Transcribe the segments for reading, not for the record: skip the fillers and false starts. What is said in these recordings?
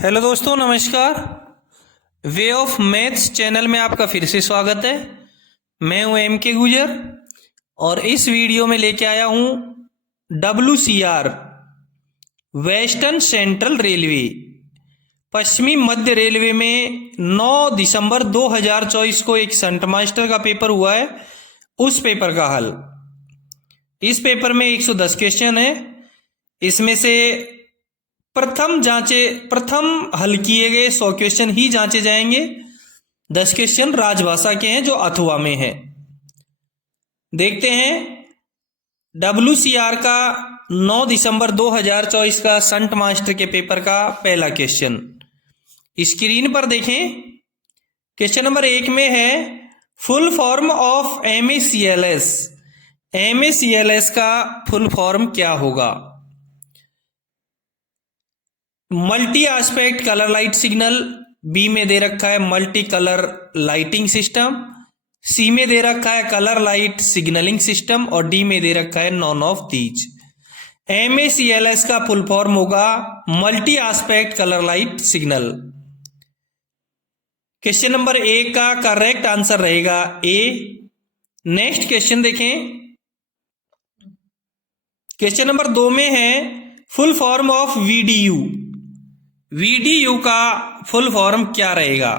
Hello दोस्तों, नमस्कार। Way of maths channel में आपका फिर से स्वागत है। मैं हूं एम के गुजर और इस वीडियो में लेके आया हूं WCR वेस्टर्न सेंट्रल रेलवे पश्चिमी मध्य रेलवे में 9 दिसंबर 2024 को एक संट मास्टर का पेपर हुआ है, उस पेपर का हल। इस पेपर में 110 क्वेश्चन है। इसमें से प्रथम हल किए गए 100 क्वेश्चन ही जांचे जाएंगे। 10 क्वेश्चन राजभाषा के हैं जो अथवा में है। देखते हैं WCR का 9 दिसंबर 2024 का संट मास्टर के पेपर का पहला क्वेश्चन। स्क्रीन पर देखें। क्वेश्चन नंबर 1 में है full form of MACLS। MACLS का फुल फॉर्म क्या होगा? Multi aspect colour light signal. B में दे रखा है multi colour lighting system. C में दे रखा है कलर लाइट सिग्नलिंग सिस्टम और डी में दे रखा है नॉन ऑफ दीज। MACLS का फुल फॉर्म होगा multi aspect colour light signal. Question number 1 का करेक्ट आंसर रहेगा ए। नेक्स्ट क्वेश्चन देखें। क्वेश्चन नंबर 2 में है फुल फॉर्म ऑफ VDU का फुल फॉर्म क्या रहेगा?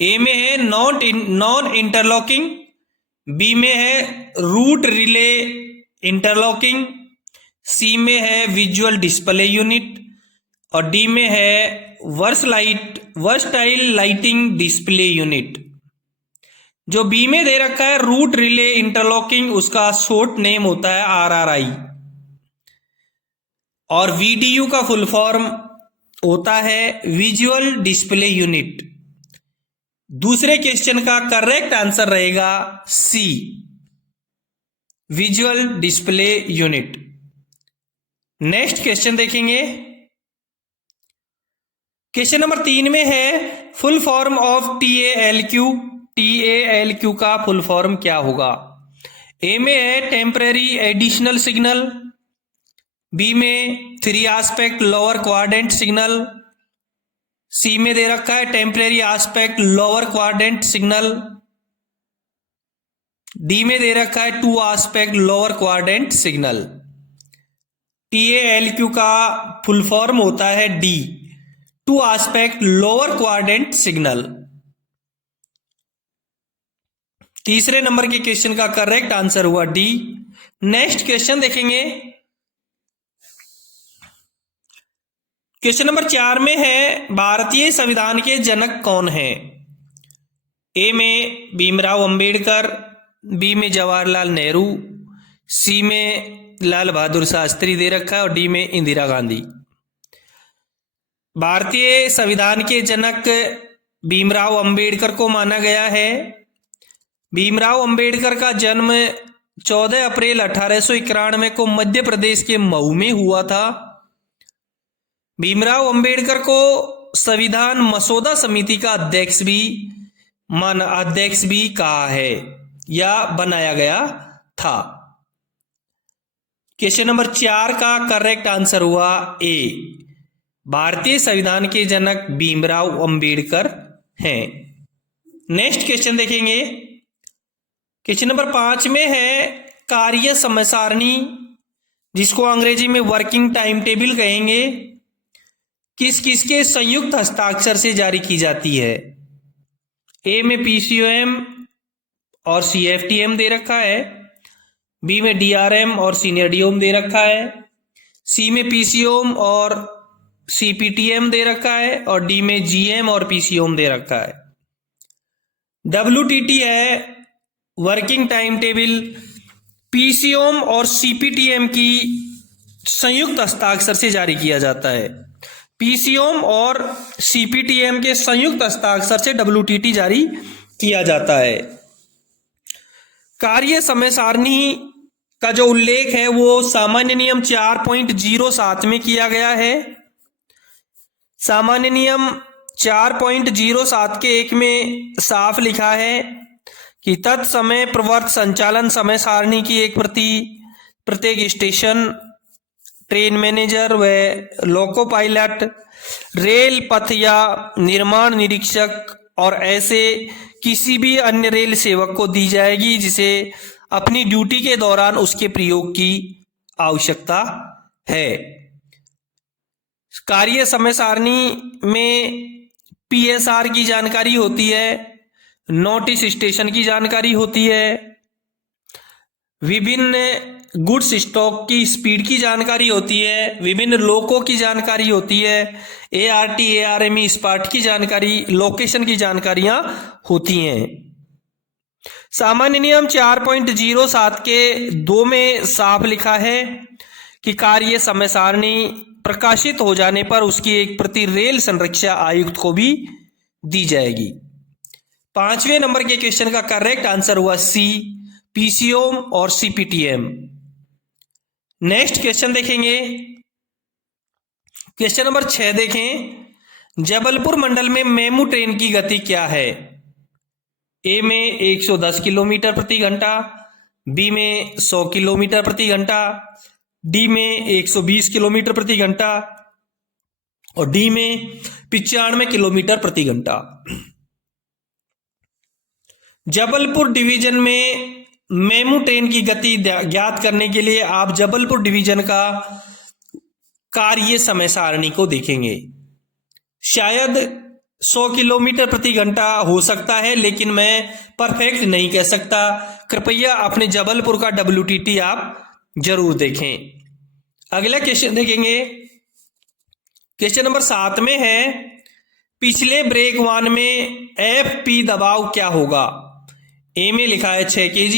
ए में है नॉन इंटरलॉकिंग, बी में है रूट रिले इंटरलॉकिंग, सी में है विजुअल डिस्प्ले यूनिट और डी में है वर्सटाइल लाइटिंग डिस्प्ले यूनिट। जो बी में दे रखा है रूट रिले इंटरलॉकिंग, उसका शॉर्ट नेम होता है RRI और VDU का फुल फॉर्म होता है विजुअल डिस्प्ले यूनिट। दूसरे क्वेश्चन का करेक्ट आंसर रहेगा C, visual display unit. Next question देखेंगे। क्वेश्चन नंबर 3 में है फुल फॉर्म ऑफ TALQ का फुल फॉर्म क्या होगा? ए में है टेम्परेरी एडिशनल सिग्नल, बी में 3 aspect lower quadrant signal, C में दे रखा है temporary aspect lower quadrant signal, D में दे रखा है 2 aspect lower quadrant signal. TALQ का फुल फॉर्म होता है D, 2 aspect lower quadrant signal. तीसरे नंबर के क्वेश्चन का करेक्ट आंसर हुआ डी। नेक्स्ट क्वेश्चन देखेंगे। क्वेश्चन नंबर 4 में है भारतीय संविधान के जनक कौन है? ए में भीमराव अंबेडकर, बी में जवाहरलाल नेहरू, सी में लाल बहादुर शास्त्री दे रखा है और डी में इंदिरा गांधी। भारतीय संविधान के जनक भीमराव अंबेडकर को माना गया है। भीमराव अंबेडकर का जन्म 14 अप्रैल 1891 को मध्य प्रदेश के मऊ में हुआ था। भीमराव अंबेडकर को संविधान मसौदा समिति का अध्यक्ष भी कहा है या बनाया गया था। क्वेश्चन नंबर 4 का करेक्ट आंसर हुआ ए, भारतीय संविधान के जनक भीमराव अंबेडकर हैं। नेक्स्ट क्वेश्चन देखेंगे। क्वेश्चन नंबर 5 में है कार्य समय सारणी, जिसको अंग्रेजी में वर्किंग टाइम टेबल कहेंगे, किस किसके संयुक्त हस्ताक्षर से जारी की जाती है? ए में PCOM और CFTM दे रखा है, बी में DRM और सीनियर DOM दे रखा है, सी में PCOM और CPTM दे रखा है और डी में GM और PCOM दे रखा है। WTT है वर्किंग टाइम टेबल, PCOM और CPTM की संयुक्त हस्ताक्षर से जारी किया जाता है। PCOM और CPTM के संयुक्त हस्ताक्षर से WTT जारी किया जाता है। कार्य समय सारणी का जो उल्लेख है वो सामान्य नियम 4.07 में किया गया है। सामान्य नियम 4.07 के 1 में साफ लिखा है कि तत्समय प्रवर्त संचालन समय सारणी की एक प्रति प्रत्येक स्टेशन ट्रेन मैनेजर व लोको पायलट, रेल पथ या निर्माण निरीक्षक और ऐसे किसी भी अन्य रेल सेवक को दी जाएगी जिसे अपनी ड्यूटी के दौरान उसके प्रयोग की आवश्यकता है। कार्य समय सारणी में पीएसआर की जानकारी होती है, नोटिस स्टेशन की जानकारी होती है, विभिन्न गुड्स स्टॉक की स्पीड की जानकारी होती है, विभिन्न लोकों की जानकारी होती है, एआरटी एआरएमई स्पार्ट की जानकारी, लोकेशन की जानकारियां होती हैं। सामान्य नियम 4.07 के 2 में साफ लिखा है कि कार्य समय सारणी प्रकाशित हो जाने पर उसकी एक प्रति रेल संरक्षा आयुक्त को भी दी जाएगी। 5वें नंबर के क्वेश्चन का करेक्ट आंसर हुआ सी, पीसीओम और सीपीटीएम। नेक्स्ट क्वेश्चन देखेंगे, क्वेश्चन नंबर 6 देखें। जबलपुर मंडल में मेमू ट्रेन की गति क्या है? ए में 110 किलोमीटर प्रति घंटा, बी में 100 किलोमीटर प्रति घंटा, डी में 120 किलोमीटर प्रति घंटा और डी में 95 किलोमीटर प्रति घंटा। जबलपुर डिवीजन में मेमू ट्रेन की गति ज्ञात करने के लिए आप जबलपुर डिवीजन का कार्य समय सारणी को देखेंगे। शायद 100 किलोमीटर प्रति घंटा हो सकता है, लेकिन मैं परफेक्ट नहीं कह सकता। कृपया अपने जबलपुर का WTT आप जरूर देखें। अगला क्वेश्चन देखेंगे, क्वेश्चन नंबर 7 में है, पिछले ब्रेक वान में FP दबाव क्या होगा? ए में लिखा है 6 kg,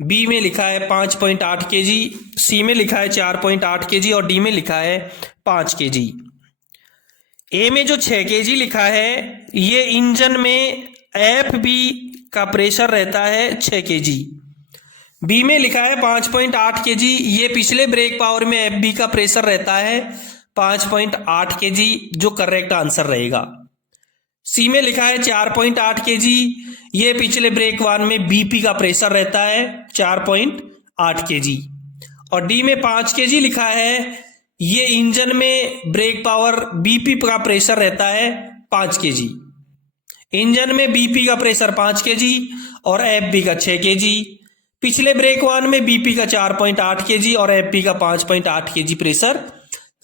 बी में लिखा है 5.8 kg, सी में लिखा है 4.8 kg और डी में लिखा है 5 kg। ए में जो 6 kg लिखा है ये इंजन में FB का प्रेशर रहता है 6 kg। बी में लिखा है 5.8 kg, ये पिछले ब्रेक पावर में FB का प्रेशर रहता है 5.8 kg, जो करेक्ट आंसर रहेगा। सी में लिखा है 4.8 kg, ये पिछले ब्रेक वान में BP का प्रेशर रहता है 4.8 kg और डी में 5 kg लिखा है, ये इंजन में ब्रेक पावर BP का प्रेशर रहता है 5 kg। इंजन में BP का प्रेशर 5 kg और FB का 6 kg। पिछले ब्रेक वान में BP का 4.8 kg और FB का 5.8 kg प्रेशर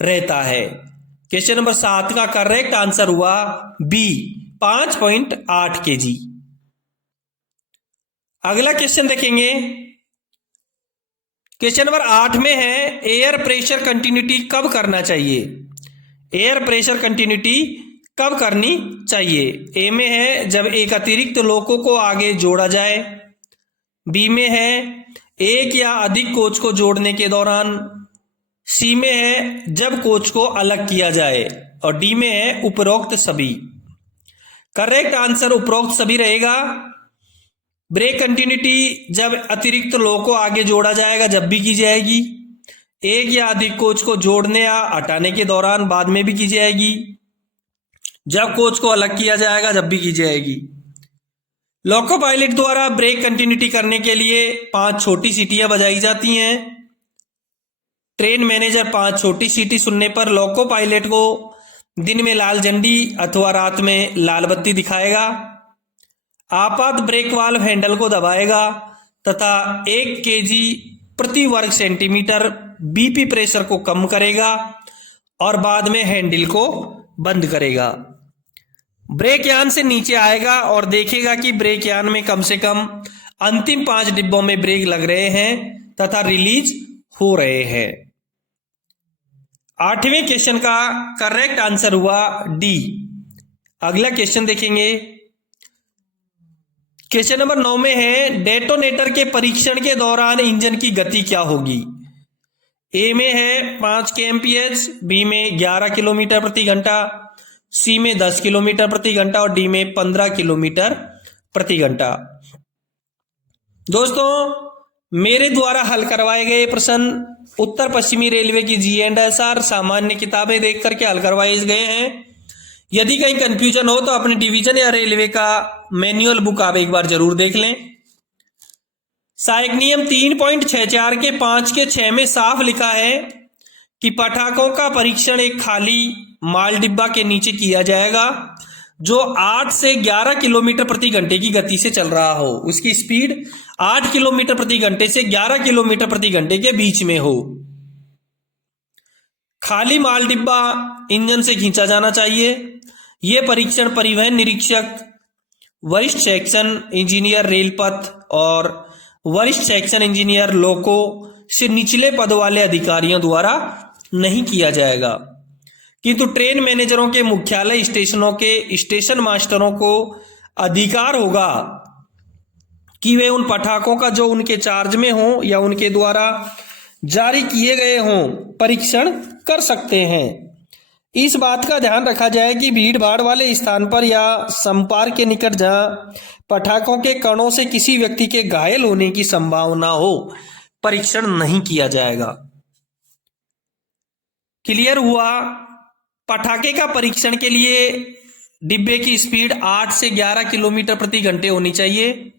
रहता है। क्वेश्चन नंबर 7 का करेक्ट आंसर हुआ बी, 5.8 kg। अगला क्वेश्चन देखेंगे, क्वेश्चन नंबर 8 में है, एयर प्रेशर कंटिन्यूटी कब करना चाहिए? एयर प्रेशर कंटिन्यूटी कब करनी चाहिए? ए में है जब एक अतिरिक्त लोको को आगे जोड़ा जाए, बी में है एक या अधिक कोच को जोड़ने के दौरान, सी में है जब कोच को अलग किया जाए और डी में है उपरोक्त सभी। करेक्ट आंसर उपरोक्त सभी रहेगा। ब्रेक कंटिन्यूटी जब अतिरिक्त लोको आगे जोड़ा जाएगा जब भी की जाएगी, एक या अधिक कोच को जोड़ने या हटाने के दौरान बाद में भी की जाएगी, जब कोच को अलग किया जाएगा जब भी की जाएगी। लोको पायलट द्वारा ब्रेक कंटिन्यूटी करने के लिए 5 छोटी सीटियां बजाई जाती हैं। ट्रेन मैनेजर 5 छोटी सीटी सुनने पर लोको पायलट को दिन में लाल झंडी अथवा रात में लाल बत्ती दिखाएगा। आपात ब्रेक वाल्व हैंडल को दबाएगा तथा 1 kg प्रति वर्ग सेंटीमीटर BP प्रेशर को कम करेगा और बाद में हैंडल को बंद करेगा। ब्रेक यान से नीचे आएगा और देखेगा कि ब्रेक यान में कम से कम अंतिम 5 डिब्बों में ब्रेक लग रहे हैं तथा रिलीज हो रहे हैं। 8वें क्वेश्चन का करेक्ट आंसर हुआ डी। अगला क्वेश्चन देखेंगे, क्वेश्चन नंबर 9 में है, डेटोनेटर के परीक्षण के दौरान इंजन की गति क्या होगी? ए में है 5 kmph, बी में 11 किलोमीटर प्रति घंटा, सी में 10 किलोमीटर प्रति घंटा और डी में 15 किलोमीटर प्रति घंटा। दोस्तों, मेरे द्वारा हल करवाए गए प्रश्न उत्तर पश्चिमी रेलवे की GNSR सामान्य किताबें देख करके हल करवाए गए हैं। यदि कहीं कंफ्यूजन हो तो अपने डिवीजन या रेलवे का मैनुअल बुक आप एक बार जरूर देख लें। सहायक नियम 3.64 के 5 के 6 में साफ लिखा है कि पटाखों का परीक्षण एक खाली माल डिब्बा के नीचे किया जाएगा जो 8 से 11 किलोमीटर प्रति घंटे की गति से चल रहा हो। उसकी स्पीड 8 किलोमीटर प्रति घंटे से 11 किलोमीटर प्रति घंटे के बीच में हो। खाली माल डिब्बा इंजन से खींचा जाना चाहिए। यह परीक्षण परिवहन निरीक्षक, वरिष्ठ सेक्शन इंजीनियर रेलपथ और वरिष्ठ सेक्शन इंजीनियर लोको से निचले पद वाले अधिकारियों द्वारा नहीं किया जाएगा, किंतु ट्रेन मैनेजरों के मुख्यालय स्टेशनों के स्टेशन मास्टरों को अधिकार होगा कि वे उन पटाखों का जो उनके चार्ज में हो या उनके द्वारा जारी किए गए हों परीक्षण कर सकते हैं। इस बात का ध्यान रखा जाए कि भीड़ भाड़ वाले स्थान पर या संपर्क के निकट जहां पटाखों के कणों से किसी व्यक्ति के घायल होने की संभावना हो, परीक्षण नहीं किया जाएगा। क्लियर हुआ? पटाखे का परीक्षण के लिए डिब्बे की स्पीड 8 से 11 किलोमीटर प्रति घंटे होनी चाहिए,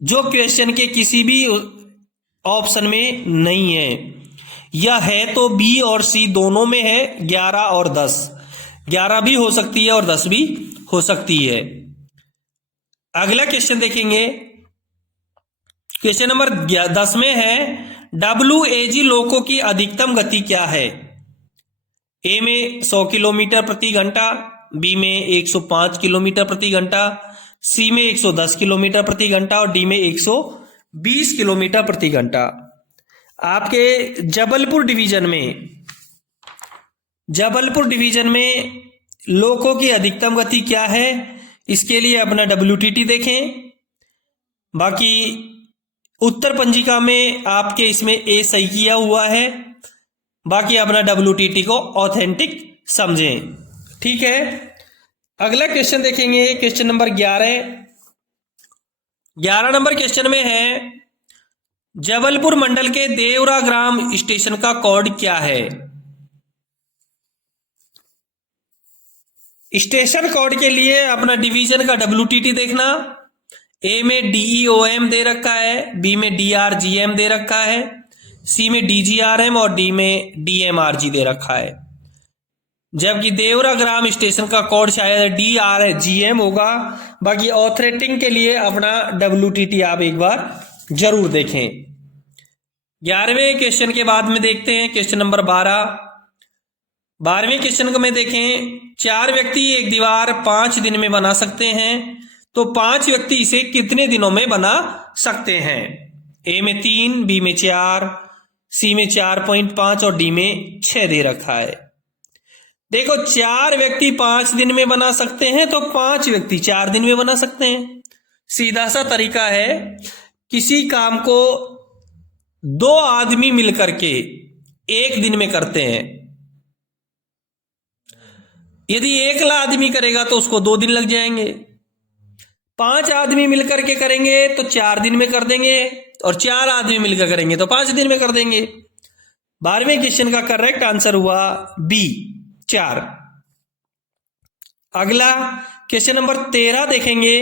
जो क्वेश्चन के किसी भी ऑप्शन में नहीं है। यह है तो बी और सी दोनों में है, 11 और 10। 11 भी हो सकती है और 10 भी हो सकती है। अगला क्वेश्चन देखेंगे। क्वेश्चन नंबर 10 में है WAG लोको की अधिकतम गति क्या है? ए में 100 किलोमीटर प्रति घंटा, बी में 105 किलोमीटर प्रति घंटा, सी में 110 किलोमीटर प्रति घंटा और डी में 120 किलोमीटर प्रति घंटा। आपके जबलपुर डिवीजन में लोको की अधिकतम गति क्या है, इसके लिए अपना WTT देखें। बाकी उत्तर पंजिका में आपके इसमें ए सही किया हुआ है, बाकी अपना WTT को ऑथेंटिक समझें। ठीक है, अगला क्वेश्चन देखेंगे। क्वेश्चन नंबर 11 नंबर क्वेश्चन में है जबलपुर मंडल के देवरा ग्राम स्टेशन का कोड क्या है? स्टेशन कोड के लिए अपना डिवीजन का WTT देखना। ए में DEOM दे रखा है, बी में DRGM दे रखा है, सी में DGRM और डी में DMRG दे रखा है। जबकि देवरा ग्राम स्टेशन का कोड शायद DRGM होगा। बाकी ऑथरेटिंग के लिए अपना WTT आप एक बार जरूर देखें। 11वें क्वेश्चन के बाद में देखते हैं क्वेश्चन नंबर 12वें क्वेश्चन को में देखें। 4 व्यक्ति एक दीवार 5 दिन में बना सकते हैं, तो 5 व्यक्ति इसे कितने दिनों में बना सकते हैं? ए में 3, बी में 4, सी में 4.5 और डी में 6 दे रखा है। देखो 4 व्यक्ति 5 दिन में बना सकते हैं, तो 5 व्यक्ति 4 दिन में बना सकते हैं। सीधा सा तरीका है, किसी काम को 2 आदमी मिलकर के 1 दिन में करते हैं। यदि 1 आदमी करेगा तो उसको 2 दिन लग जाएंगे। 5 आदमी मिलकर के करेंगे तो 4 दिन में कर देंगे, और 4 आदमी मिलकर करेंगे तो 5 दिन में कर देंगे। 12वें क्वेश्चन का करेक्ट आंसर हुआ बी, 4। अगला क्वेश्चन नंबर 13 देखेंगे।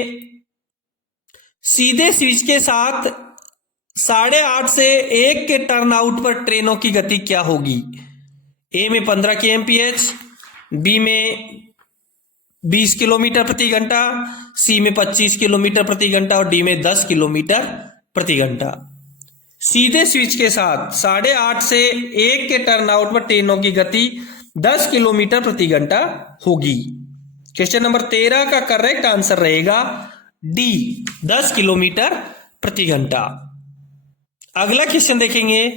सीधे स्विच के साथ 8.5 से 1 के टर्न आउट पर ट्रेनों की गति क्या होगी? ए में 15 kmph, बी में 20 किलोमीटर प्रति घंटा, सी में 25 किलोमीटर प्रति घंटा और डी में 10 किलोमीटर प्रति घंटा। सीधे स्विच के साथ 8.5 से 1 के टर्न आउट पर ट्रेनों की गति 10 किलोमीटर प्रति घंटा होगी। क्वेश्चन नंबर 13 का करेक्ट आंसर रहेगा डी, 10 किलोमीटर प्रति घंटा। अगला क्वेश्चन देखेंगे।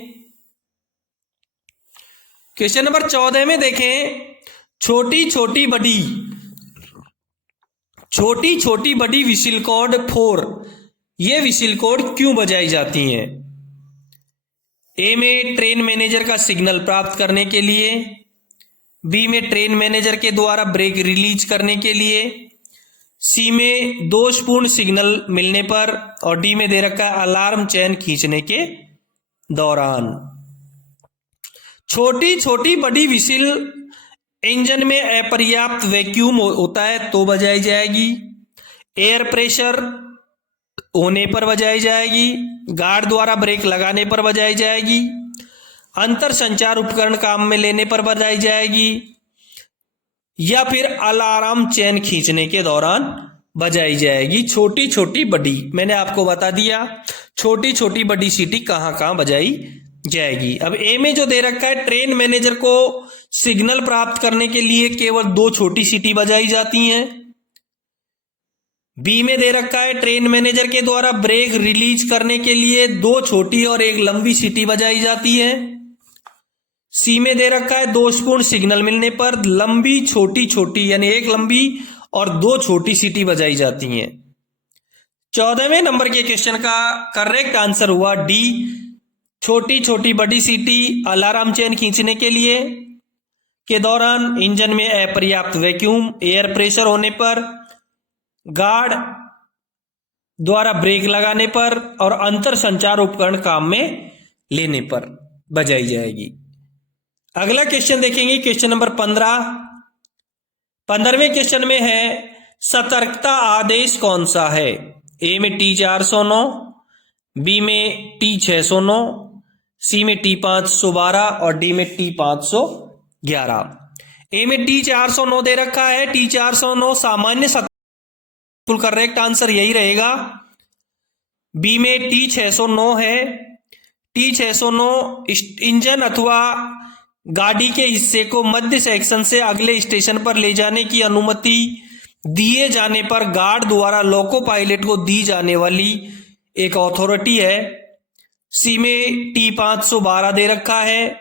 क्वेश्चन नंबर 14 में देखें, छोटी छोटी बड़ी विसिल कॉर्ड 4, ये विसिल कॉर्ड क्यों बजाई जाती हैं? ए में ट्रेन मैनेजर का सिग्नल प्राप्त करने के लिए, बी में ट्रेन मैनेजर के द्वारा ब्रेक रिलीज करने के लिए, सी में दोषपूर्ण सिग्नल मिलने पर और डी में दे रखा अलार्म चैन खींचने के दौरान। छोटी बड़ी विसिल इंजन में अपर्याप्त वैक्यूम होता है तो बजाई जाएगी, एयर प्रेशर होने पर बजाई जाएगी, गार्ड द्वारा ब्रेक लगाने पर बजाई जाएगी, अंतर संचार उपकरण काम में लेने पर बजाई जाएगी, या फिर अलार्म चेन खींचने के दौरान बजाई जाएगी। छोटी छोटी बड़ी, मैंने आपको बता दिया छोटी छोटी बड़ी सीटी कहां कहां बजाई जाएगी। अब ए में जो दे रखा है, ट्रेन मैनेजर को सिग्नल प्राप्त करने के लिए केवल 2 छोटी सीटी बजाई जाती हैं। बी में दे रखा है, ट्रेन मैनेजर के द्वारा ब्रेक रिलीज करने के लिए 2 छोटी और 1 लंबी सीटी बजाई जाती है। सी में दे रखा है, दोषपूर्ण सिग्नल मिलने पर लंबी छोटी छोटी यानी 1 लंबी और 2 छोटी सीटी बजाई जाती हैं। 14वें नंबर के क्वेश्चन का करेक्ट आंसर हुआ डी, छोटी छोटी बड़ी सीटी अलार्म चेन खींचने के लिए के दौरान, इंजन में अपर्याप्त वैक्यूम एयर प्रेशर होने पर, गार्ड द्वारा ब्रेक लगाने पर और अंतर संचार उपकरण काम में लेने पर बजाई जाएगी। अगला क्वेश्चन देखेंगे, क्वेश्चन नंबर 15। 15वें क्वेश्चन में है, सतर्कता आदेश कौन सा है? ए में T409, बी में T609, सी में T512 और डी में T511। ए में T409 दे रखा है, T409 सामान्य करेक्ट आंसर यही रहेगा। बी में T609 है, T609 इंजन अथवा गाड़ी के हिस्से को मध्य सेक्शन से अगले स्टेशन पर ले जाने की अनुमति दिए जाने पर गार्ड द्वारा लोको पायलट को दी जाने वाली एक अथॉरिटी है। सी में T512 दे रखा है,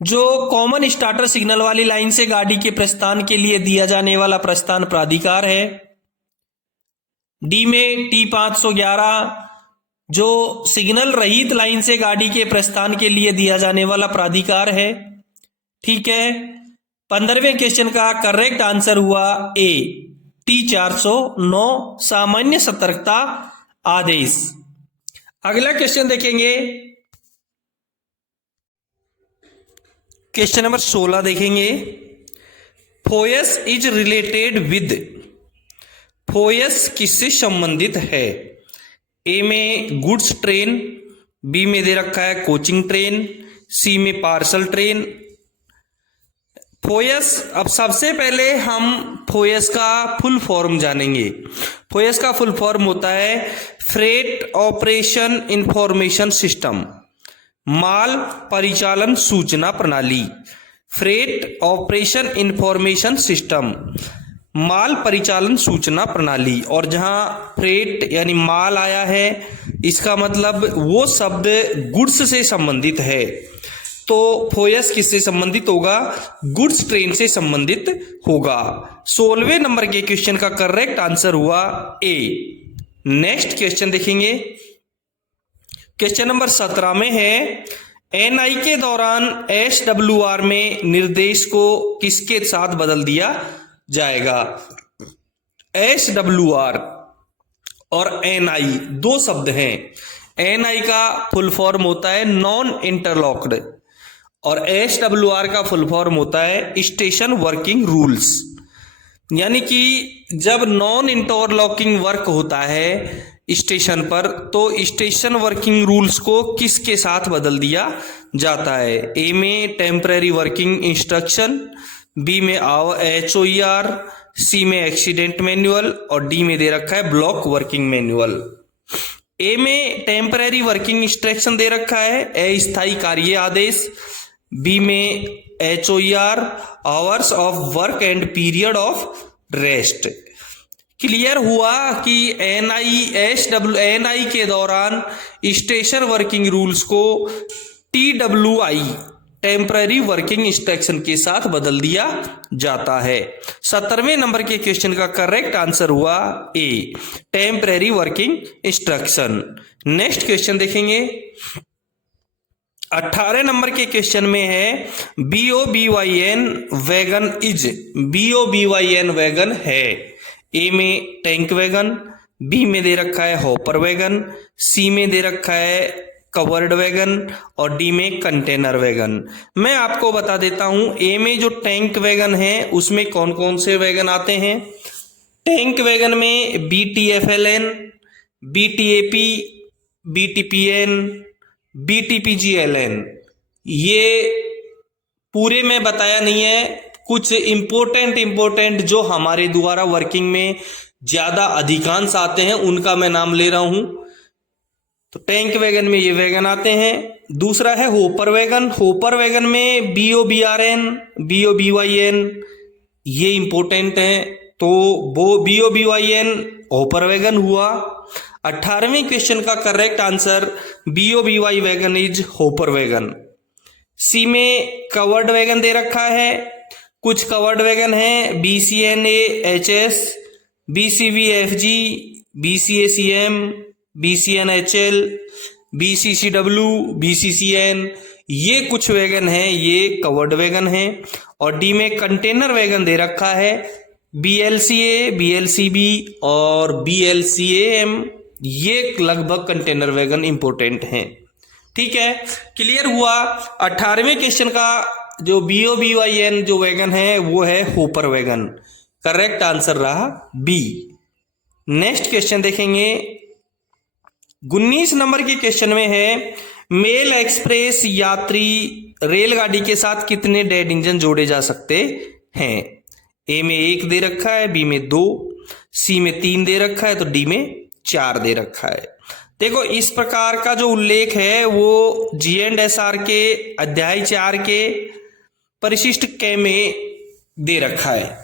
जो कॉमन स्टार्टर सिग्नल वाली लाइन से गाड़ी के प्रस्थान के लिए दिया जाने वाला प्रस्थान प्राधिकार है। डी में T511, जो सिग्नल रहित लाइन से गाड़ी के प्रस्थान के लिए दिया जाने वाला प्राधिकार है। ठीक है, 15वें क्वेश्चन का करेक्ट आंसर हुआ ए, T409 सामान्य सतर्कता आदेश। अगला क्वेश्चन देखेंगे, क्वेश्चन नंबर 16 देखेंगे। फोयस इज रिलेटेड विद, फोयस किससे संबंधित है? ए में गुड्स ट्रेन, बी में दे रखा है कोचिंग ट्रेन, सी में पार्सल ट्रेन। फोयस, अब सबसे पहले हम फोयस का फुल फॉर्म जानेंगे। फोयस का फुल फॉर्म होता है फ्रेट ऑपरेशन इंफॉर्मेशन सिस्टम, माल परिचालन सूचना प्रणाली। फ्रेट ऑपरेशन इंफॉर्मेशन सिस्टम, माल परिचालन सूचना प्रणाली। और जहां फ्रेट यानी माल आया है, इसका मतलब वो शब्द गुड्स से संबंधित है, तो फोयस किससे संबंधित होगा? गुड्स ट्रेन से संबंधित होगा। 16वें नंबर के क्वेश्चन का करेक्ट आंसर हुआ ए। नेक्स्ट क्वेश्चन देखेंगे, क्वेश्चन नंबर 17 में है, एनआई के दौरान एसडब्ल्यूआर में निर्देश को किसके साथ बदल दिया जाएगा? एसडब्ल्यूआर और एनआई 2 शब्द हैं। एनआई का फुल फॉर्म होता है नॉन इंटरलॉक्ड और एसडब्ल्यूआर का फुल फॉर्म होता है स्टेशन वर्किंग रूल्स। यानी कि जब नॉन इंटरलॉकिंग वर्क होता है स्टेशन पर, तो स्टेशन वर्किंग रूल्स को किसके साथ बदल दिया जाता है? ए में टेम्परेरी वर्किंग इंस्ट्रक्शन, बी में HOER, सी में एक्सीडेंट मैनुअल और डी में दे रखा है ब्लॉक वर्किंग मैनुअल। ए में टेम्परेरी वर्किंग इंस्ट्रक्शन दे रखा है, अस्थायी कार्य आदेश। बी में HOER, hours of work and period of rest. Clear हुआ कि एनआई के दौरान स्टेशन वर्किंग रूल्स को TWI टेम्पररी वर्किंग इंस्ट्रक्शन के साथ बदल दिया जाता है। 17वें नंबर के क्वेश्चन का करेक्ट आंसर हुआ A, temporary working instruction. Next question देखेंगे, 18 नंबर के क्वेश्चन में है, BOBYN wagon is, BOBYN wagon है। ए में टैंक वैगन, बी में दे रखा है हॉपर वैगन, सी में दे रखा है कवर्ड वैगन और डी में कंटेनर वैगन। मैं आपको बता देता हूं, ए में जो टैंक वैगन है उसमें कौन कौन से वैगन आते हैं। टैंक वैगन में BTFLN, BTAP, BTPN, BTPGLN ये पूरे में बताया नहीं है, कुछ इंपॉर्टेंट जो हमारे द्वारा वर्किंग में ज्यादा अधिकांश आते हैं उनका मैं नाम ले रहा हूं। तो टैंक वैगन में ये वैगन आते हैं। दूसरा है होपर वैगन। होपर वैगन में BOBRN, BOBYN ये इंपॉर्टेंट है, तो वो BOBYN होपर वैगन हुआ। 18वें क्वेश्चन का correct answer BOBY wagon is hopper wagon. C में कवर्ड वैगन दे रखा है। कुछ कवर्ड वैगन है BCNA-HS, BCVFG, BCACM, BCNHL, BCCW, BCCN, ये कुछ वैगन है, ये कवर्ड वैगन है। और डी में कंटेनर वैगन दे रखा है BLCA, BLCB और BLCAM, ये लगभग कंटेनर वैगन इंपोर्टेंट हैं। ठीक है, क्लियर हुआ। 18वें क्वेश्चन का जो BOBYN जो वैगन है वो है होपर वैगन। करेक्ट आंसर रहा बी। नेक्स्ट क्वेश्चन देखेंगे। 19 नंबर के क्वेश्चन में है मेल एक्सप्रेस यात्री रेलगाड़ी के साथ कितने डेड इंजन जोड़े जा सकते हैं। ए में 1 दे रखा है, बी में 2, सी में 3 दे रखा है, तो डी में 4 दे रखा है। देखो इस प्रकार का जो उल्लेख है वो GNSR के अध्याय 4 के परिशिष्ट क में दे रखा है।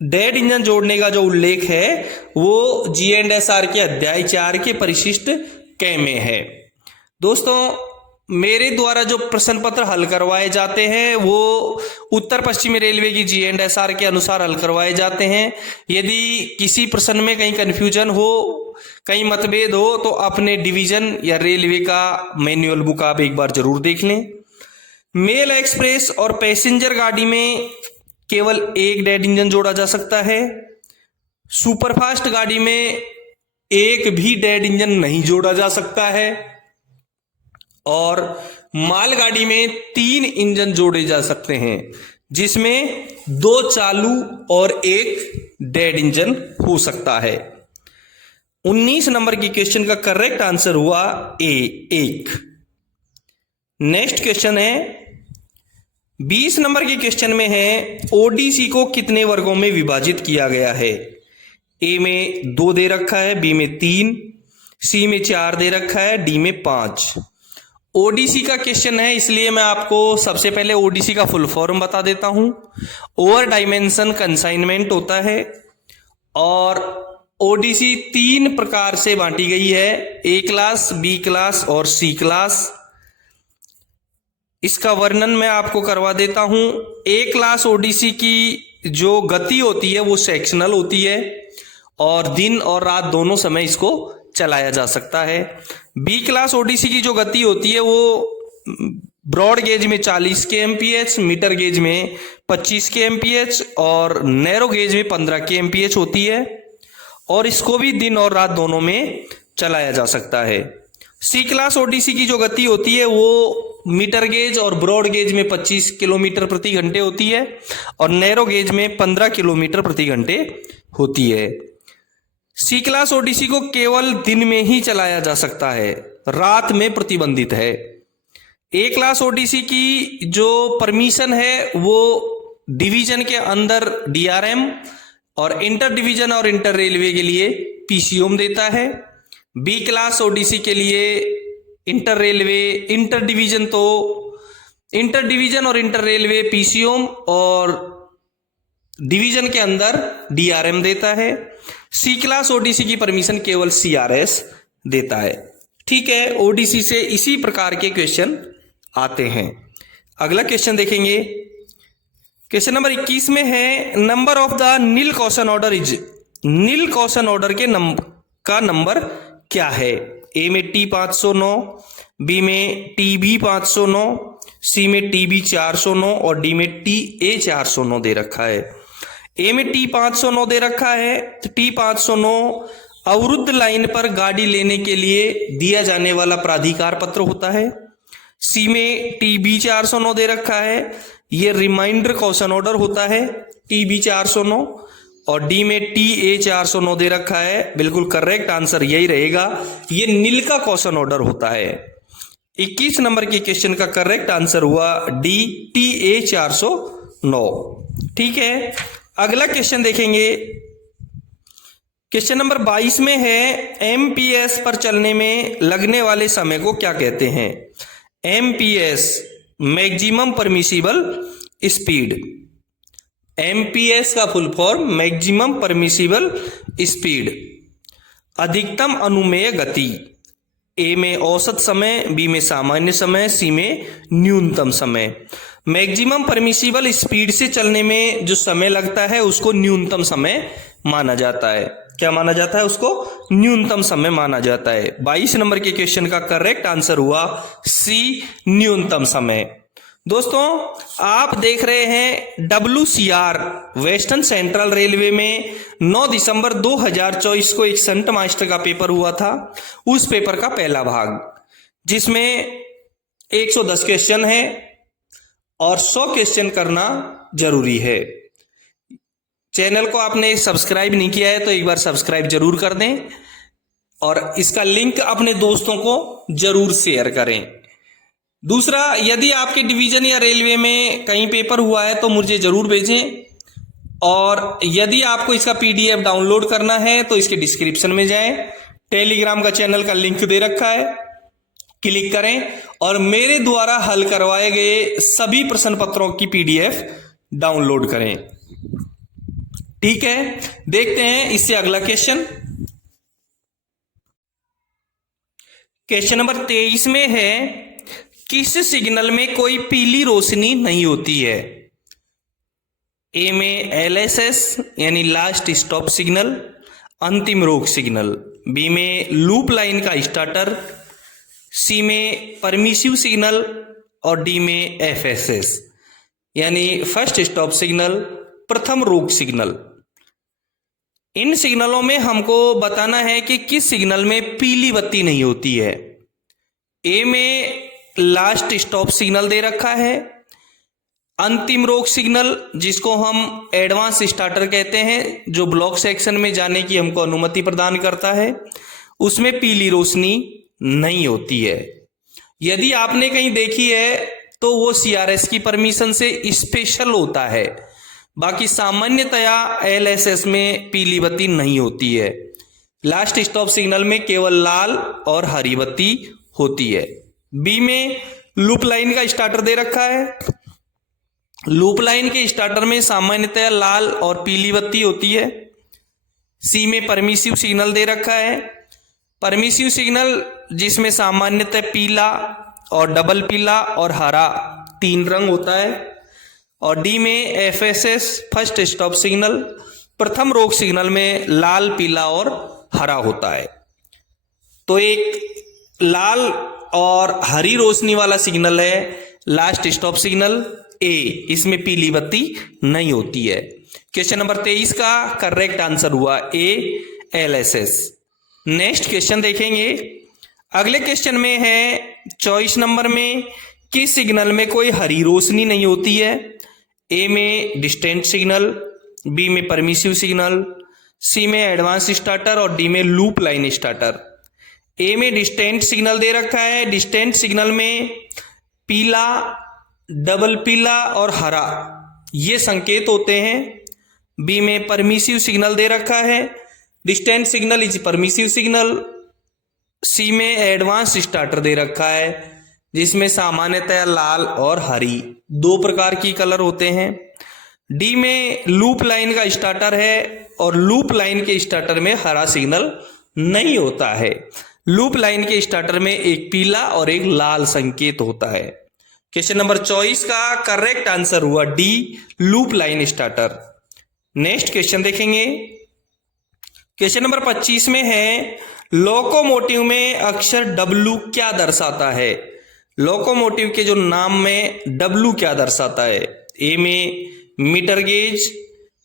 डेड इंजन जोड़ने का जो उल्लेख है वो GNSR के अध्याय 4 के परिशिष्ट क में है। दोस्तों मेरे द्वारा जो प्रश्न पत्र हल करवाए जाते हैं वो उत्तर पश्चिमी रेलवे की GNSR के अनुसार हल करवाए जाते हैं। यदि किसी प्रश्न में कहीं कंफ्यूजन हो, कहीं मतभेद हो, तो अपने डिवीजन या रेलवे का मैनुअल बुक आप एक बार जरूर देख लें। मेल एक्सप्रेस और पैसेंजर गाड़ी में केवल 1 डेड इंजन जोड़ा जा सकता है। सुपरफास्ट गाड़ी में 1 भी डेड इंजन नहीं जोड़ा जा सकता है। और मालगाड़ी में 3 इंजन जोड़े जा सकते हैं, जिसमें 2 चालू और 1 डेड इंजन हो सकता है। 19 नंबर की क्वेश्चन का करेक्ट आंसर हुआ ए 1। नेक्स्ट क्वेश्चन है 20 नंबर के क्वेश्चन में है ओडीसी को कितने वर्गों में विभाजित किया गया है। ए में 2 दे रखा है, बी में 3, सी में 4 दे रखा है, डी में 5। ओडीसी का क्वेश्चन है, इसलिए मैं आपको सबसे पहले ओडीसी का फुल फॉर्म बता देता हूं। ओवर डायमेंशन कंसाइनमेंट होता है और ओडीसी 3 प्रकार से बांटी गई है, ए क्लास, बी क्लास और सी क्लास। इसका वर्णन मैं आपको करवा देता हूं। ए क्लास ओडीसी की जो गति होती है वो सेक्शनल होती है और दिन और रात दोनों समय इसको चलाया जा सकता है। बी क्लास ओडीसी की जो गति होती है वो ब्रॉड गेज में 40 kmph, मीटर गेज में 25 kmph और नैरो गेज में 15 kmph होती है और इसको भी दिन और रात दोनों में चलाया जा सकता है। सी क्लास ओडीसी की जो गति होती है वो मीटर गेज और ब्रॉड गेज में 25 किलोमीटर प्रति घंटे होती है और नैरो गेज में 15 किलोमीटर प्रति घंटे होती है। सी क्लास ओडीसी को केवल दिन में ही चलाया जा सकता है, रात में प्रतिबंधित है। ए क्लास ओडीसी की जो परमिशन है वो डिवीजन के अंदर DRM और इंटर डिवीजन और इंटर रेलवे के लिए PCOM देता है। बी क्लास ओडीसी के लिए इंटर रेलवे, इंटर डिवीजन और इंटर रेलवे PCOM और डिवीजन के अंदर DRM देता है। सी क्लास ओडीसी की परमिशन केवल CRS देता है। ठीक है, ओडीसी से इसी प्रकार के क्वेश्चन आते हैं। अगला क्वेश्चन देखेंगे। क्वेश्चन नंबर 21 में है number of the nil caution order is. Nil caution order के नंबर क्या है। ए में T509, बी में TB 509, सी में TB 409 और डी में TA409 दे रखा है। ए में T509 दे रखा है तो T509 अवरुद्ध लाइन पर गाड़ी लेने के लिए दिया जाने वाला प्राधिकार पत्र होता है। सी में TB 409 दे रखा है, यह रिमाइंडर कॉशन ऑर्डर होता है TB 409 और डी में TA 409 दे रखा है। बिल्कुल करेक्ट आंसर यही रहेगा, ये नील का कॉशन ऑर्डर होता है। 21 नंबर के क्वेश्चन का करेक्ट आंसर हुआ डी, TA 409। ठीक है, अगला क्वेश्चन देखेंगे। क्वेश्चन नंबर 22 में है, एमपीएस पर चलने में लगने वाले समय को क्या कहते हैं? MPS, maximum permissible speed. MPS का full form maximum permissible speed. अधिकतम अनुमेय गति। ए में औसत समय, बी में सामान्य समय, सी में न्यूनतम समय। मैक्सिमम परमिसिबल स्पीड से चलने में जो समय लगता है उसको न्यूनतम समय माना जाता है। क्या माना जाता है? उसको न्यूनतम समय माना जाता है। 22 नंबर के क्वेश्चन का करेक्ट आंसर हुआ सी, न्यूनतम समय। दोस्तों, आप देख रहे हैं WCR वेस्टर्न सेंट्रल रेलवे में 9 दिसंबर 2024 को एक संट मास्टर का पेपर हुआ था। उस पेपर का पहला भाग, जिसमें 110 क्वेश्चन है और 100 क्वेश्चन करना जरूरी है। चैनल को आपने सब्सक्राइब नहीं किया है तो एक बार सब्सक्राइब जरूर कर दें और इसका लिंक अपने दोस्तों को जरूर शेयर करें। दूसरा, यदि आपके डिवीजन या रेलवे में कहीं पेपर हुआ है तो मुझे जरूर भेजें, और यदि आपको इसका PDF डाउनलोड करना है तो इसके डिस्क्रिप्शन में जाएं, टेलीग्राम का चैनल का लिंक दे रखा है, क्लिक करें और मेरे द्वारा हल करवाए गए सभी प्रश्न पत्रों की PDF डाउनलोड करें। ठीक है, देखते हैं इससे अगला क्वेश्चन। क्वेश्चन नंबर 23 में है, किस सिग्नल में कोई पीली रोशनी नहीं होती है? ए में LSS यानी लास्ट स्टॉप सिग्नल, अंतिम रोक सिग्नल। बी में लूप लाइन का स्टार्टर, सी में परमिसिव सिग्नल और डी में FSS यानी फर्स्ट स्टॉप सिग्नल, प्रथम रोक सिग्नल। इन सिग्नलों में हमको बताना है कि किस सिग्नल में पीली बत्ती नहीं होती है। ए में लास्ट स्टॉप सिग्नल दे रखा है, अंतिम रोक सिग्नल जिसको हम एडवांस स्टार्टर कहते हैं, जो ब्लॉक सेक्शन में जाने की हमको अनुमति प्रदान करता है, उसमें पीली रोशनी नहीं होती है। यदि आपने कहीं देखी है तो वो CRS की परमिशन से स्पेशल होता है, बाकी सामान्यतया LSS में पीली बत्ती नहीं होती है। लास्ट स्टॉप सिग्नल में केवल लाल और हरी बत्ती होती है। बी में लूप लाइन का स्टार्टर दे रखा है, लूप लाइन के स्टार्टर में सामान्यतया लाल और पीली बत्ती होती है। सी में परमिसिव सिग्नल दे रखा है, परमिसिव सिग्नल जिसमें सामान्यतः पीला और डबल पीला और हरा 3 रंग होता है। और डी में FSS फर्स्ट स्टॉप सिग्नल, प्रथम रोक सिग्नल में लाल, पीला और हरा होता है। तो एक लाल और हरी रोशनी वाला सिग्नल है लास्ट स्टॉप सिग्नल ए, इसमें पीली बत्ती नहीं होती है। क्वेश्चन नंबर 23 का करेक्ट आंसर हुआ ए, LSS। नेक्स्ट क्वेश्चन देखेंगे। अगले क्वेश्चन में है 24 नंबर में, किस सिग्नल में कोई हरी रोशनी नहीं होती है? ए में डिस्टेंट सिग्नल, बी में परमिसिव सिग्नल, सी में एडवांस स्टार्टर और डी में लूप लाइन स्टार्टर। ए में डिस्टेंट सिग्नल दे रखा है, डिस्टेंट सिग्नल में पीला, डबल पीला और हरा ये संकेत होते हैं। बी में परमिसिव सिग्नल दे रखा है, distant signal is permissive signal. C में एडवांस स्टार्टर दे रखा है, जिसमें सामान्यतः लाल और हरी 2 प्रकार की कलर होते हैं। डी में लूप लाइन का स्टार्टर है और लूप लाइन के स्टार्टर में हरा सिग्नल नहीं होता है। लूप लाइन के स्टार्टर में एक पीला और एक लाल संकेत होता है। क्वेश्चन नंबर 24 का करेक्ट आंसर हुआ D, loop line starter. Next question देखेंगे। क्वेश्चन नंबर 25 में है, लोकोमोटिव में अक्षर W क्या दर्शाता है? लोकोमोटिव के जो नाम में W क्या दर्शाता है? ए में मीटर गेज,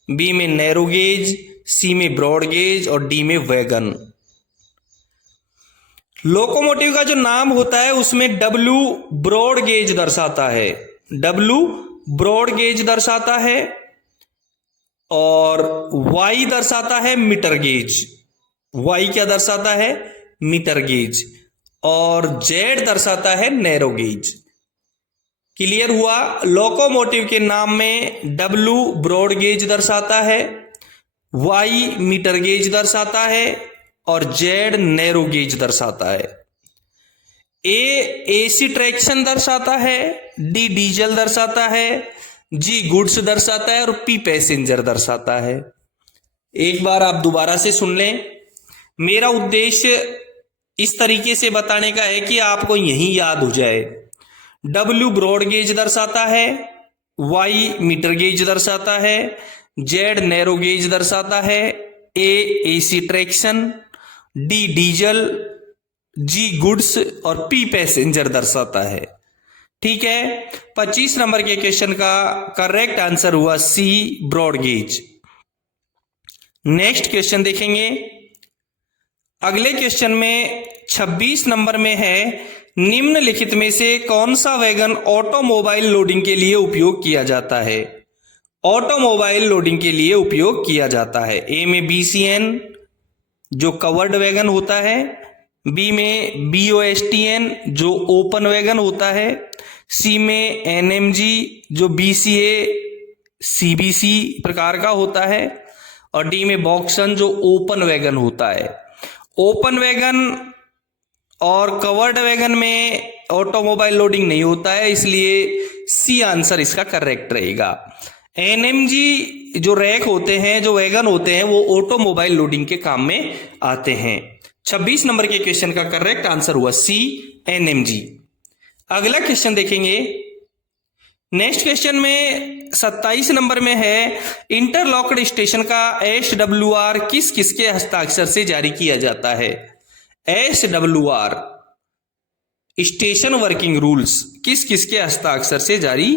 बी में नैरो गेज, सी में ब्रॉड गेज और डी में वैगन। लोकोमोटिव का जो नाम होता है उसमें W ब्रॉड गेज दर्शाता है, W ब्रॉड गेज दर्शाता है और Y दर्शाता है मीटर गेज। Y क्या दर्शाता है? Metre gauge. और जेड दर्शाता है नैरो गेज। क्लियर हुआ। लोकोमोटिव के नाम में डब्ल्यू ब्रॉड गेज दर्शाता है, वाई मीटर गेज दर्शाता है और जेड नैरो गेज दर्शाता है। ए एसी ट्रैक्शन दर्शाता है, डी डीजल दर्शाता है, जी गुड्स दर्शाता है और पी पैसेंजर दर्शाता है। एक बार आप दोबारा से सुन लें। मेरा उद्देश्य इस तरीके से बताने का है कि आपको यही याद हो जाए। डब्ल्यू ब्रॉड गेज दर्शाता है, वाई मीटर गेज दर्शाता है, जेड नैरो गेज दर्शाता है, ए एसी ट्रैक्शन, डी डीजल, जी गुड्स और पी पैसेंजर दर्शाता है। ठीक है। 25 नंबर के क्वेश्चन का करेक्ट आंसर हुआ सी ब्रॉड गेज। नेक्स्ट क्वेश्चन देखेंगे। अगले क्वेश्चन में 26 नंबर में है, निम्नलिखित में से कौन सा वैगन ऑटोमोबाइल लोडिंग के लिए उपयोग किया जाता है? ऑटोमोबाइल लोडिंग के लिए उपयोग किया जाता है। ए में BCN जो कवर्ड वैगन होता है, बी में BOSTN जो ओपन वैगन होता है, सी में NMG जो BCA CBC प्रकार का होता है और डी में बॉक्सन जो ओपन वैगन होता है। ओपन वैगन और कवर्ड वैगन में ऑटोमोबाइल लोडिंग नहीं होता है, इसलिए सी आंसर इसका करेक्ट रहेगा। NMG जो रैक होते हैं, जो वैगन होते हैं, वो ऑटोमोबाइल लोडिंग के काम में आते हैं। 26 नंबर के क्वेश्चन का करेक्ट आंसर हुआ सी NMG। अगला क्वेश्चन देखेंगे। नेक्स्ट क्वेश्चन में 27 नंबर में है, इंटरलॉक्ड स्टेशन का SWR किस किसके हस्ताक्षर से जारी किया जाता है? SWR स्टेशन वर्किंग रूल्स किस किसके हस्ताक्षर से जारी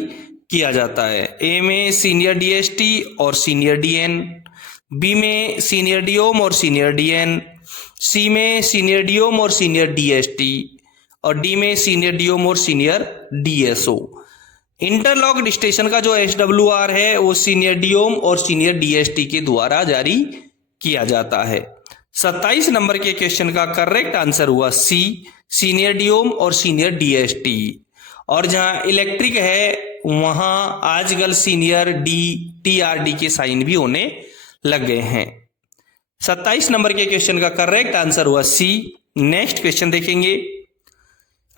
किया जाता है? ए में सीनियर DST और सीनियर DN, बी में सीनियर DOM और सीनियर DN, सी में सीनियर DOM और सीनियर DST और डी में सीनियर DOM और सीनियर DSO। इंटरलॉक्ड स्टेशन का जो SWR है वो सीनियर DOM और सीनियर DST के द्वारा जारी किया जाता है। 27 नंबर के क्वेश्चन का करेक्ट आंसर हुआ सी सीनियर DOM और सीनियर DST। और जहां इलेक्ट्रिक है वहां आजकल सीनियर TRD के साइन भी होने लग गए हैं। 27 नंबर के क्वेश्चन का करेक्ट आंसर हुआ सी। नेक्स्ट क्वेश्चन देखेंगे।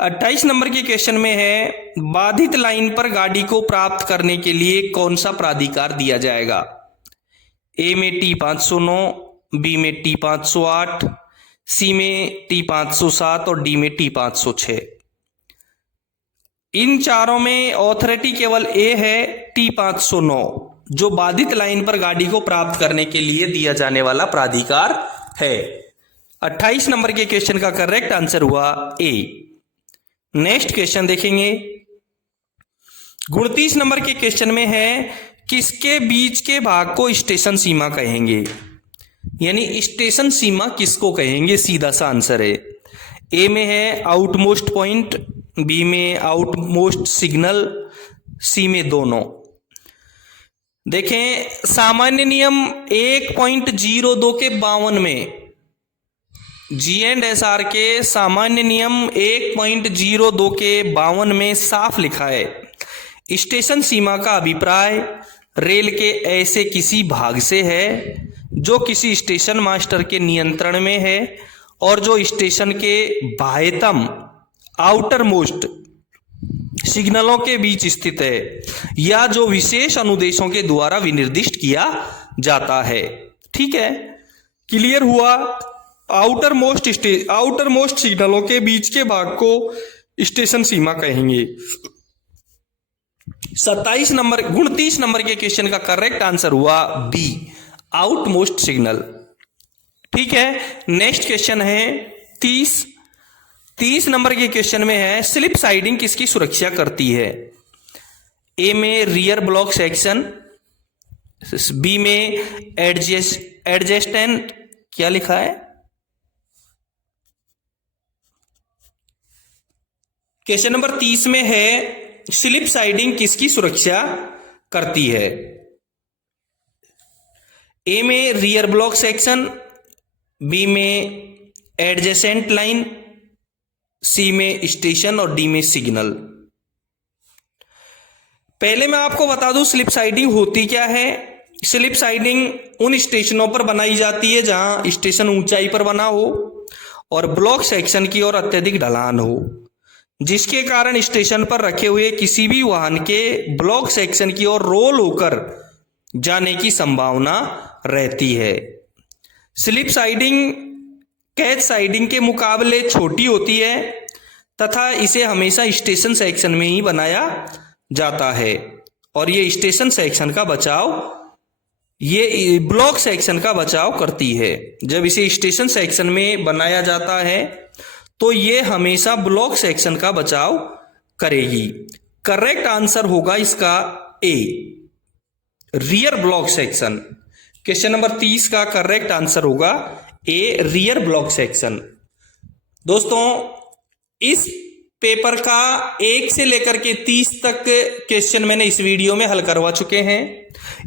28 नंबर के क्वेश्चन में है, बाधित लाइन पर गाड़ी को प्राप्त करने के लिए कौन सा प्राधिकार दिया जाएगा? ए में T509, बी में T508, सी में T507 और डी में T506। इन चारों में ऑथोरिटी केवल ए है, T509 जो बाधित लाइन पर गाड़ी को प्राप्त करने के लिए दिया जाने वाला प्राधिकार है। 28 नंबर के क्वेश्चन का करेक्ट आंसर हुआ ए। नेक्स्ट क्वेश्चन देखेंगे। 29 नंबर के क्वेश्चन में है, किसके बीच के भाग को स्टेशन सीमा कहेंगे? यानी स्टेशन सीमा किसको कहेंगे? सीधा सा आंसर है। ए में है आउटमोस्ट पॉइंट, बी में आउटमोस्ट सिग्नल, सी में दोनों। देखें, सामान्य नियम 1.02 के 52 में G&SR के सामान्य नियम 1.02 के 52 में साफ लिखा है, स्टेशन सीमा का अभिप्राय रेल के ऐसे किसी भाग से है जो किसी स्टेशन मास्टर के नियंत्रण में है और जो स्टेशन के बाह्यतम आउटर मोस्ट सिग्नलों के बीच स्थित है या जो विशेष अनुदेशों के द्वारा विनिर्दिष्ट किया जाता है। ठीक है, क्लियर हुआ। आउटर मोस्ट सिग्नलों के बीच के भाग को स्टेशन सीमा कहेंगे। 29 नंबर के क्वेश्चन का करेक्ट आंसर हुआ बी, आउटमोस्ट सिग्नल। ठीक है। नेक्स्ट क्वेश्चन है 30 नंबर के क्वेश्चन में है, स्लिप साइडिंग किसकी सुरक्षा करती है? ए में रियर ब्लॉक सेक्शन, बी में एडजस्टेंट, क्या लिखा है? क्वेश्चन नंबर 30 में है, स्लिप साइडिंग किसकी सुरक्षा करती है? ए में रियर ब्लॉक सेक्शन, बी में एडजेसेंट लाइन, सी में स्टेशन और डी में सिग्नल। पहले मैं आपको बता दूं स्लिप साइडिंग होती क्या है। स्लिप साइडिंग उन स्टेशनों पर बनाई जाती है जहां स्टेशन ऊंचाई पर बना हो और ब्लॉक सेक्शन की ओर अत्यधिक ढलान हो, जिसके कारण स्टेशन पर रखे हुए किसी भी वाहन के ब्लॉक सेक्शन की ओर रोल होकर जाने की संभावना रहती है। स्लिप साइडिंग कैच साइडिंग के मुकाबले छोटी होती है तथा इसे हमेशा स्टेशन सेक्शन में ही बनाया जाता है और ये स्टेशन सेक्शन का बचाव, ये ब्लॉक सेक्शन का बचाव करती है। जब इसे स्टेशन सेक्शन में बनाया जाता है तो ये हमेशा ब्लॉक सेक्शन का बचाव करेगी। करेक्ट आंसर होगा इसका A, rear block section. Question number 30 का करेक्ट आंसर होगा ए, रियर ब्लॉक सेक्शन। दोस्तों इस पेपर का 1 से लेकर के 30 तक क्वेश्चन मैंने इस वीडियो में हल करवा चुके हैं।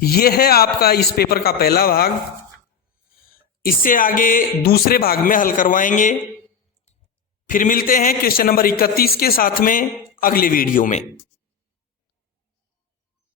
यह है आपका इस पेपर का पहला भाग। इससे आगे दूसरे भाग में हल करवाएंगे। फिर मिलते हैं क्वेश्चन नंबर 31 के साथ में अगले वीडियो में।